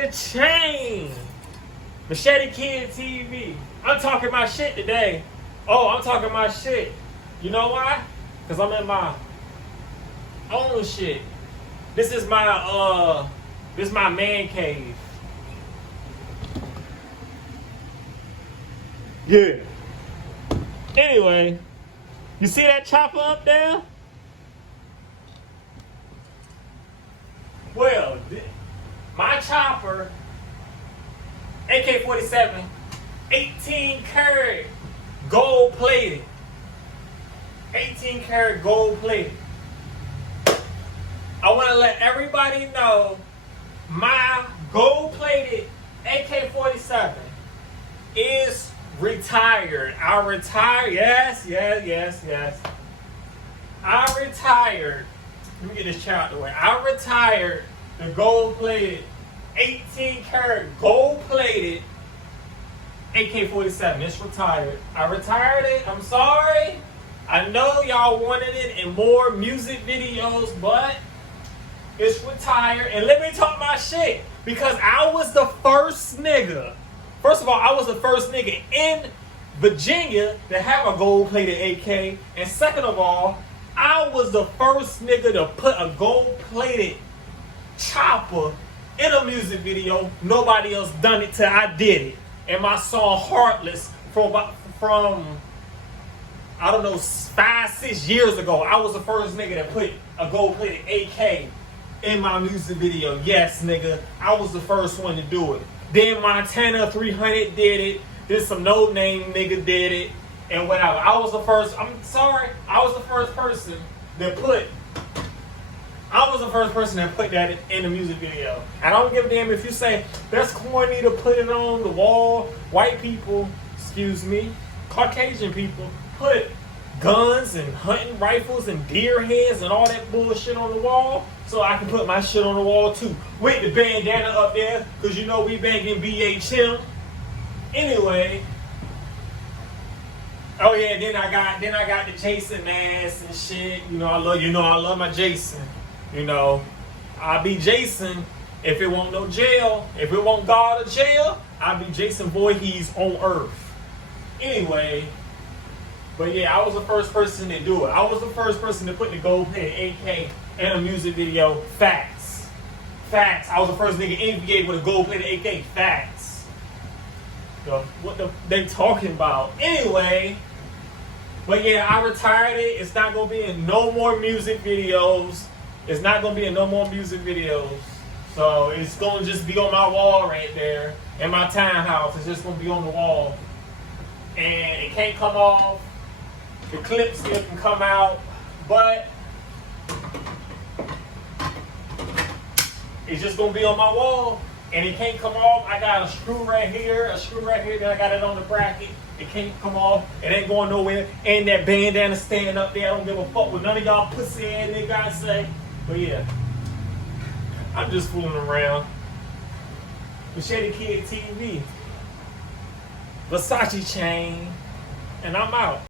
the chain. Machete Kid TV. I'm talking my shit today. Oh, I'm talking my shit. You know why? Because I'm in my own shit. This is my man cave. Yeah. Anyway, you see that chopper up there? Well, my chopper, AK47, 18 karat gold plated. 18 karat gold plated. I want to let everybody know my gold plated AK47 is retired. I retired. Yes. I retired. Let me get this chair out the way. I retired the gold-plated, 18 karat gold-plated AK-47. It's retired. I retired it. I'm sorry. I know y'all wanted it in more music videos, but it's retired. And let me talk my shit, because I was the first nigga. First of all, I was the first nigga in Virginia to have a gold-plated AK. And second of all, I was the first nigga to put a gold-plated chopper in a music video. Nobody else done it till I did it. And my song Heartless from I don't know, 5-6 years ago, I was the first nigga that put a gold-plated AK in my music video. Yes, nigga, I was the first one to do it. Then Montana 300 did it. Then some no-name nigga did it. And whatever. I was the first person that put that in the music video. And I don't give a damn if you say that's corny to put it on the wall. White people, Caucasian people put guns and hunting rifles and deer heads and all that bullshit on the wall. So I can put my shit on the wall too. With the bandana up there, because you know we banging BHM. Anyway. Oh yeah, then I got the Jason mask and shit. I love my Jason. I'll be Jason if it won't no jail. If it won't God or jail, I'll be Jason Voorhees on Earth. Anyway, but yeah, I was the first person to do it. I was the first person to put the gold-plated AK in a music video. Facts. I was the first nigga in VA with a gold-plated AK. Facts. What they talking about? Anyway. But yeah, I retired it. It's not going to be in no more music videos. So it's going to just be on my wall right there. In my townhouse. It's just going to be on the wall. And it can't come off. The clip still can come out. But it's just going to be on my wall. And it can't come off. I got a screw right here, then I got it on the bracket. It can't come off. It ain't going nowhere. And that bandana staying up there. I don't give a fuck what none of y'all pussy ass niggas say. But yeah, I'm just fooling around. Machete Kid TV. Versace chain. And I'm out.